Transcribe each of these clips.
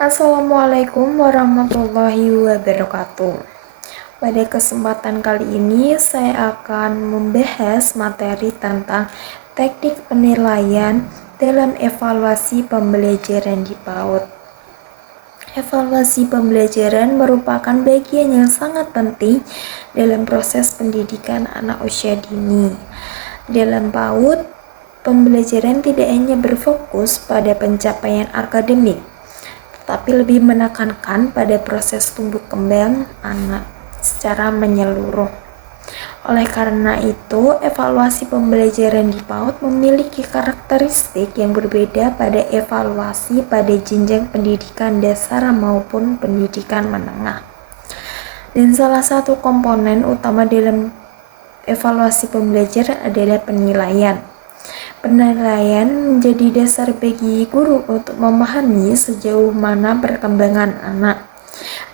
Assalamualaikum warahmatullahi wabarakatuh. Pada kesempatan kali ini saya akan membahas materi tentang teknik penilaian dalam evaluasi pembelajaran di PAUD. Evaluasi pembelajaran merupakan bagian yang sangat penting dalam proses pendidikan anak usia dini. Dalam PAUD, pembelajaran tidak hanya berfokus pada pencapaian akademik, tapi lebih menekankan pada proses tumbuh kembang anak secara menyeluruh. Oleh karena itu, evaluasi pembelajaran di PAUD memiliki karakteristik yang berbeda pada evaluasi pada jenjang pendidikan dasar maupun pendidikan menengah. Dan salah satu komponen utama dalam evaluasi pembelajaran adalah penilaian. Penilaian menjadi dasar bagi guru untuk memahami sejauh mana perkembangan anak.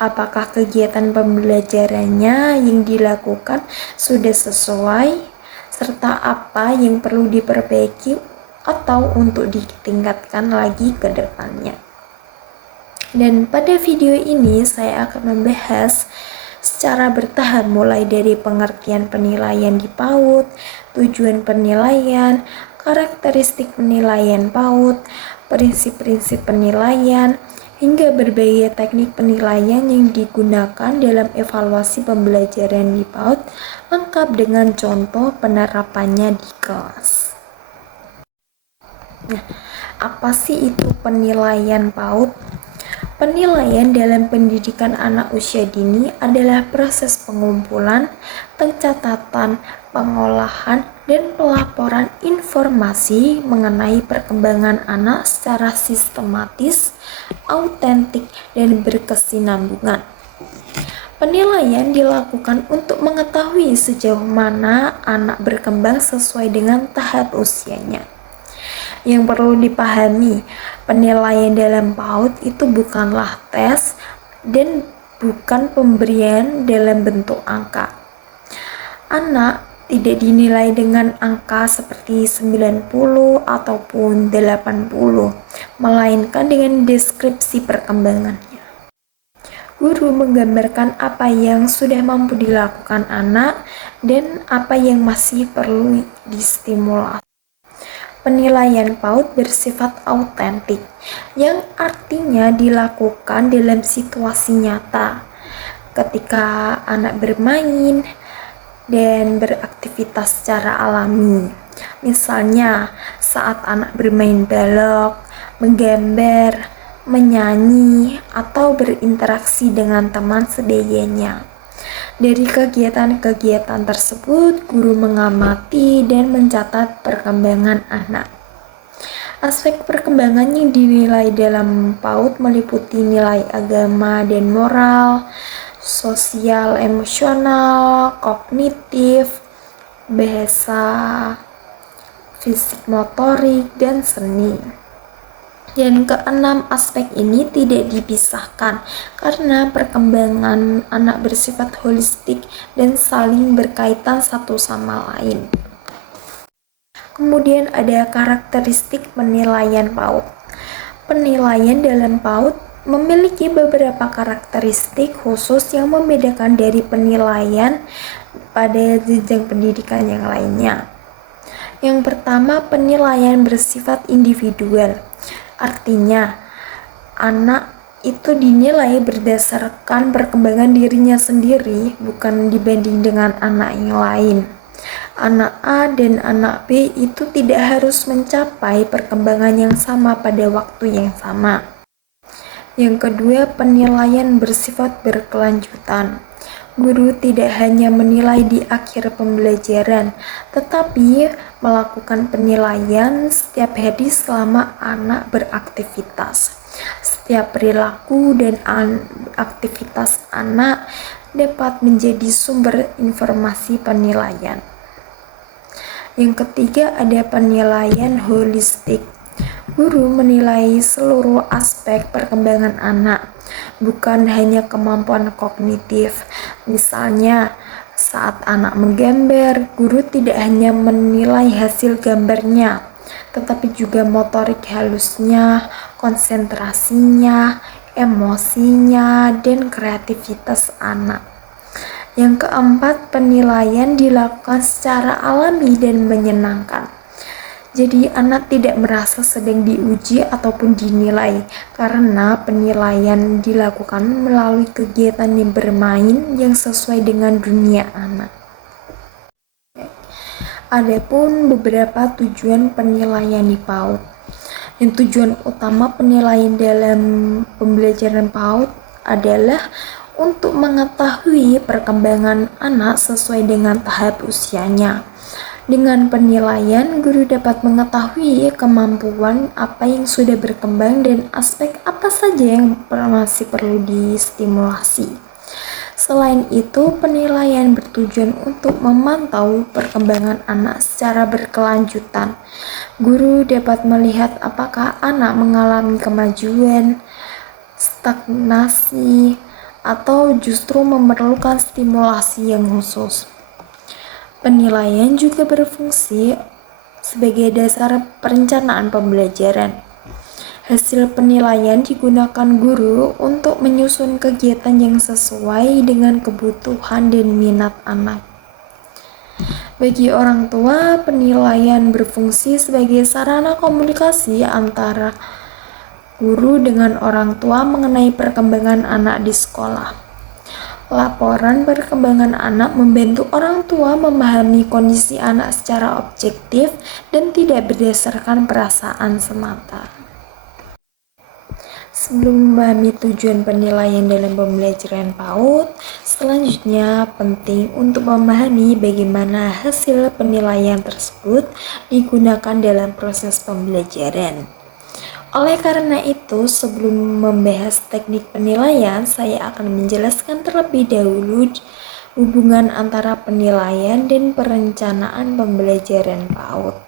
Apakah kegiatan pembelajarannya yang dilakukan sudah sesuai, serta apa yang perlu diperbaiki atau untuk ditingkatkan lagi ke depannya. Dan pada video ini saya akan membahas secara bertahap mulai dari pengertian penilaian di PAUD, tujuan penilaian, karakteristik penilaian PAUD, prinsip-prinsip penilaian, hingga berbagai teknik penilaian yang digunakan dalam evaluasi pembelajaran di PAUD, lengkap dengan contoh penerapannya di kelas. Nah, apa sih itu penilaian PAUD? Penilaian dalam pendidikan anak usia dini adalah proses pengumpulan, pencatatan, pengolahan, dan pelaporan informasi mengenai perkembangan anak secara sistematis, autentik, dan berkesinambungan. Penilaian dilakukan untuk mengetahui sejauh mana anak berkembang sesuai dengan tahap usianya. Yang perlu dipahami, penilaian dalam PAUD itu bukanlah tes dan bukan pemberian dalam bentuk angka. Anak tidak dinilai dengan angka seperti 90 ataupun 80, melainkan dengan deskripsi perkembangannya. Guru menggambarkan apa yang sudah mampu dilakukan anak dan apa yang masih perlu distimulasi. Penilaian PAUD bersifat autentik, yang artinya dilakukan dalam situasi nyata, ketika anak bermain dan beraktivitas secara alami. Misalnya, saat anak bermain balok, menggambar, menyanyi, atau berinteraksi dengan teman sebagainya. Dari kegiatan-kegiatan tersebut, guru mengamati dan mencatat perkembangan anak. Aspek perkembangan yang dinilai dalam PAUD meliputi nilai agama dan moral, sosial, emosional, kognitif, bahasa, fisik motorik, dan seni. Dan keenam aspek ini tidak dipisahkan karena perkembangan anak bersifat holistik dan saling berkaitan satu sama lain. Kemudian ada karakteristik penilaian PAUD. Penilaian dalam PAUD memiliki beberapa karakteristik khusus yang membedakan dari penilaian pada jenjang pendidikan yang lainnya. Yang pertama, penilaian bersifat individual. Artinya, anak itu dinilai berdasarkan perkembangan dirinya sendiri, bukan dibanding dengan anak yang lain. Anak A dan anak B itu tidak harus mencapai perkembangan yang sama pada waktu yang sama. Yang kedua, penilaian bersifat berkelanjutan. Guru tidak hanya menilai di akhir pembelajaran, tetapi melakukan penilaian setiap hari selama anak beraktivitas. Setiap perilaku dan aktivitas anak dapat menjadi sumber informasi penilaian. Yang ketiga, ada penilaian holistik. Guru menilai seluruh aspek perkembangan anak, bukan hanya kemampuan kognitif. Misalnya, saat anak menggambar, guru tidak hanya menilai hasil gambarnya, tetapi juga motorik halusnya, konsentrasinya, emosinya, dan kreativitas anak. Yang keempat, penilaian dilakukan secara alami dan menyenangkan. Jadi anak tidak merasa sedang diuji ataupun dinilai karena penilaian dilakukan melalui kegiatan yang bermain yang sesuai dengan dunia anak. Adapun beberapa tujuan penilaian di PAUD. Yang tujuan utama penilaian dalam pembelajaran PAUD adalah untuk mengetahui perkembangan anak sesuai dengan tahap usianya. Dengan penilaian, guru dapat mengetahui kemampuan apa yang sudah berkembang dan aspek apa saja yang masih perlu distimulasi. Selain itu, penilaian bertujuan untuk memantau perkembangan anak secara berkelanjutan. Guru dapat melihat apakah anak mengalami kemajuan, stagnasi, atau justru memerlukan stimulasi yang khusus. Penilaian juga berfungsi sebagai dasar perencanaan pembelajaran. Hasil penilaian digunakan guru untuk menyusun kegiatan yang sesuai dengan kebutuhan dan minat anak. Bagi orang tua, penilaian berfungsi sebagai sarana komunikasi antara guru dengan orang tua mengenai perkembangan anak di sekolah. Laporan perkembangan anak membantu orang tua memahami kondisi anak secara objektif dan tidak berdasarkan perasaan semata. Sebelum memahami tujuan penilaian dalam pembelajaran PAUD, selanjutnya penting untuk memahami bagaimana hasil penilaian tersebut digunakan dalam proses pembelajaran. Oleh karena itu, sebelum membahas teknik penilaian, saya akan menjelaskan terlebih dahulu hubungan antara penilaian dan perencanaan pembelajaran PAUD.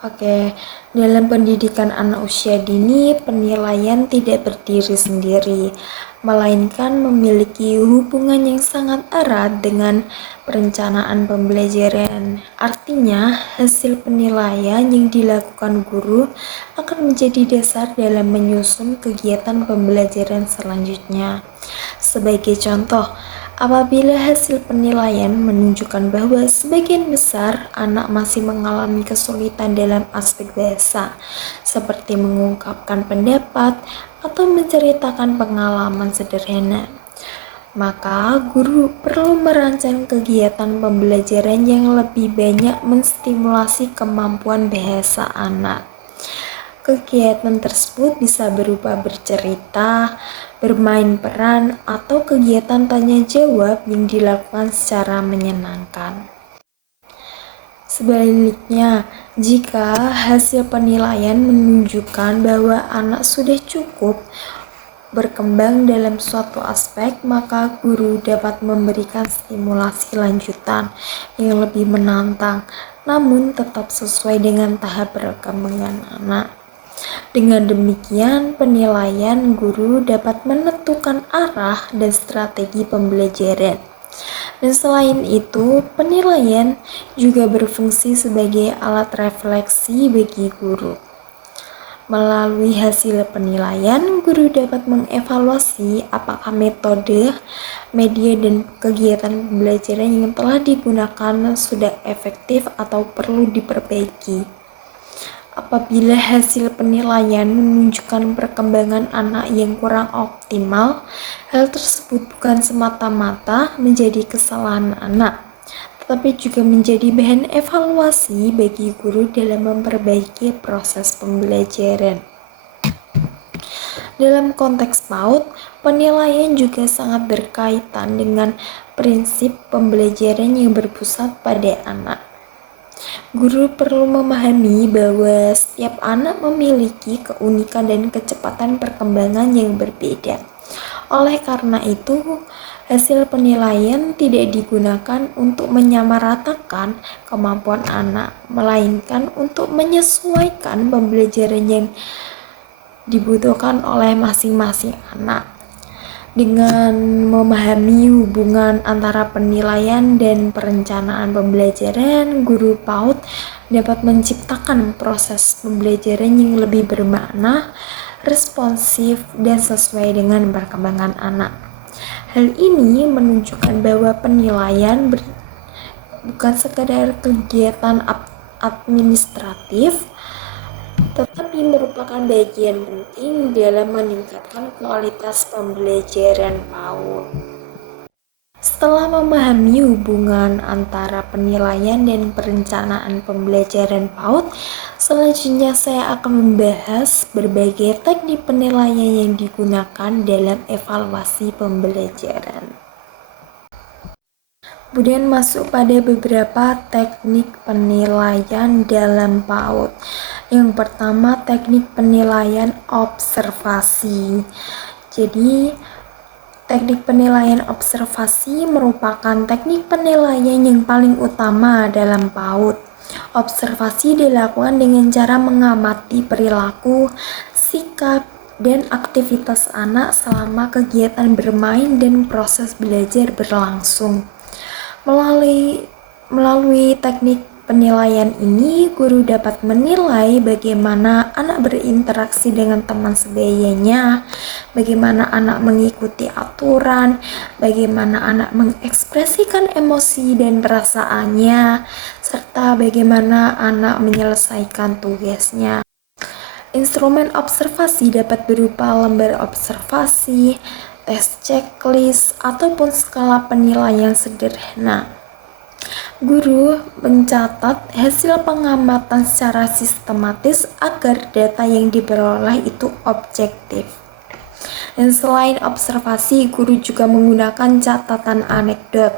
Oke, dalam pendidikan anak usia dini, penilaian tidak berdiri sendiri, melainkan memiliki hubungan yang sangat erat dengan perencanaan pembelajaran. Artinya, hasil penilaian yang dilakukan guru akan menjadi dasar dalam menyusun kegiatan pembelajaran selanjutnya. Sebagai contoh, apabila hasil penilaian menunjukkan bahwa sebagian besar anak masih mengalami kesulitan dalam aspek bahasa, seperti mengungkapkan pendapat atau menceritakan pengalaman sederhana, maka guru perlu merancang kegiatan pembelajaran yang lebih banyak menstimulasi kemampuan bahasa anak. Kegiatan tersebut bisa berupa bercerita, bermain peran, atau kegiatan tanya jawab yang dilakukan secara menyenangkan. Sebaliknya, jika hasil penilaian menunjukkan bahwa anak sudah cukup berkembang dalam suatu aspek, maka guru dapat memberikan stimulasi lanjutan yang lebih menantang, namun tetap sesuai dengan tahap perkembangan anak. Dengan demikian, penilaian guru dapat menentukan arah dan strategi pembelajaran. Dan selain itu, penilaian juga berfungsi sebagai alat refleksi bagi guru. Melalui hasil penilaian, guru dapat mengevaluasi apakah metode, media, dan kegiatan pembelajaran yang telah digunakan sudah efektif atau perlu diperbaiki. Apabila hasil penilaian menunjukkan perkembangan anak yang kurang optimal, hal tersebut bukan semata-mata menjadi kesalahan anak, tetapi juga menjadi bahan evaluasi bagi guru dalam memperbaiki proses pembelajaran. Dalam konteks PAUD, penilaian juga sangat berkaitan dengan prinsip pembelajaran yang berpusat pada anak. Guru perlu memahami bahwa setiap anak memiliki keunikan dan kecepatan perkembangan yang berbeda. Oleh karena itu, hasil penilaian tidak digunakan untuk menyamaratakan kemampuan anak, melainkan untuk menyesuaikan pembelajaran yang dibutuhkan oleh masing-masing anak. Dengan memahami hubungan antara penilaian dan perencanaan pembelajaran, guru PAUD dapat menciptakan proses pembelajaran yang lebih bermakna, responsif, dan sesuai dengan perkembangan anak. Hal ini menunjukkan bahwa penilaian bukan sekadar kegiatan administratif, tetapi merupakan bagian penting dalam meningkatkan kualitas pembelajaran PAUD. Setelah memahami hubungan antara penilaian dan perencanaan pembelajaran PAUD, selanjutnya saya akan membahas berbagai teknik penilaian yang digunakan dalam evaluasi pembelajaran. Kemudian masuk pada beberapa teknik penilaian dalam PAUD. Yang pertama, teknik penilaian observasi. Jadi, teknik penilaian observasi merupakan teknik penilaian yang paling utama dalam PAUD. Observasi dilakukan dengan cara mengamati perilaku, sikap, dan aktivitas anak selama kegiatan bermain dan proses belajar berlangsung. Melalui teknik penilaian ini, guru dapat menilai bagaimana anak berinteraksi dengan teman sebayanya, bagaimana anak mengikuti aturan, bagaimana anak mengekspresikan emosi dan perasaannya, serta bagaimana anak menyelesaikan tugasnya. Instrumen observasi dapat berupa lembar observasi, tes checklist, ataupun skala penilaian sederhana. Guru mencatat hasil pengamatan secara sistematis agar data yang diperoleh itu objektif. Dan selain observasi, guru juga menggunakan catatan anekdot.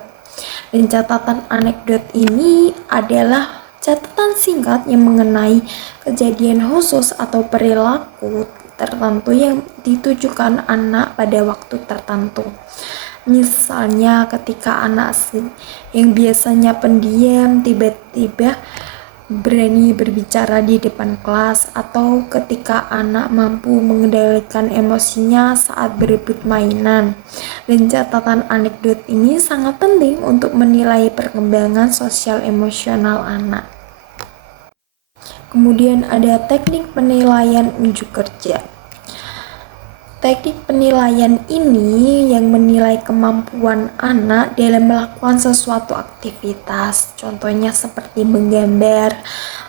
Dan catatan anekdot ini adalah catatan singkat yang mengenai kejadian khusus atau perilaku tertentu yang ditujukan anak pada waktu tertentu. Misalnya ketika anak yang biasanya pendiam tiba-tiba berani berbicara di depan kelas, atau ketika anak mampu mengendalikan emosinya saat berebut mainan. Dan catatan anekdot ini sangat penting untuk menilai perkembangan sosial emosional anak. Kemudian ada teknik penilaian unjuk kerja. Teknik penilaian ini yang menilai kemampuan anak dalam melakukan sesuatu aktivitas, contohnya seperti menggambar,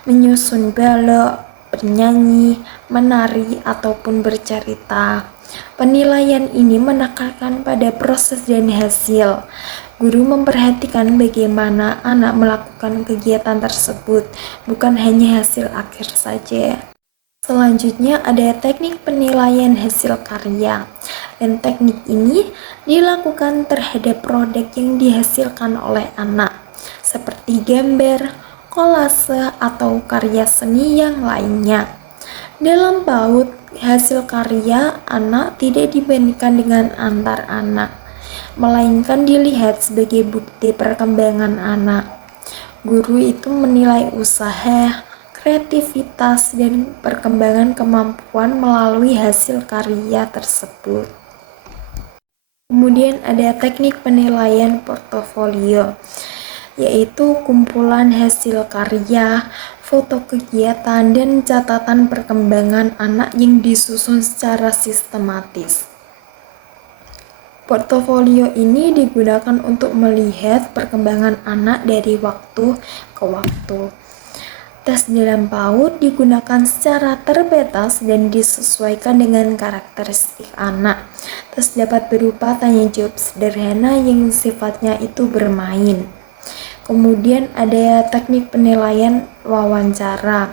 menyusun balok, bernyanyi, menari, ataupun bercerita. Penilaian ini menekankan pada proses dan hasil. Guru memperhatikan bagaimana anak melakukan kegiatan tersebut, bukan hanya hasil akhir saja. Selanjutnya ada teknik penilaian hasil karya, dan teknik ini dilakukan terhadap produk yang dihasilkan oleh anak, seperti gambar, kolase, atau karya seni yang lainnya. Dalam PAUD, hasil karya anak tidak dibandingkan dengan antar anak, melainkan dilihat sebagai bukti perkembangan anak. Guru itu menilai usaha, kreativitas, dan perkembangan kemampuan melalui hasil karya tersebut. Kemudian ada teknik penilaian portofolio, yaitu kumpulan hasil karya, foto kegiatan, dan catatan perkembangan anak yang disusun secara sistematis. Portofolio ini digunakan untuk melihat perkembangan anak dari waktu ke waktu. Tes dalam PAUD digunakan secara terbatas dan disesuaikan dengan karakteristik anak. Tes dapat berupa tanya jawab sederhana yang sifatnya itu bermain. Kemudian ada teknik penilaian wawancara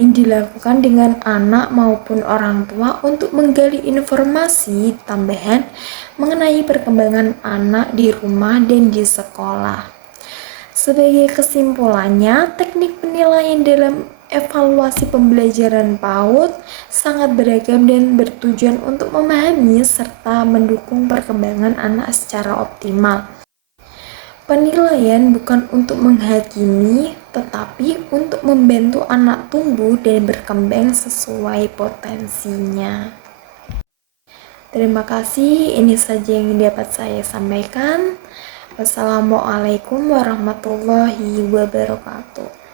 yang dilakukan dengan anak maupun orang tua untuk menggali informasi tambahan mengenai perkembangan anak di rumah dan di sekolah. Sebagai kesimpulannya, teknik penilaian dalam evaluasi pembelajaran PAUD sangat beragam dan bertujuan untuk memahami serta mendukung perkembangan anak secara optimal. Penilaian bukan untuk menghakimi, tetapi untuk membantu anak tumbuh dan berkembang sesuai potensinya. Terima kasih, ini saja yang dapat saya sampaikan. Wassalamualaikum warahmatullahi wabarakatuh.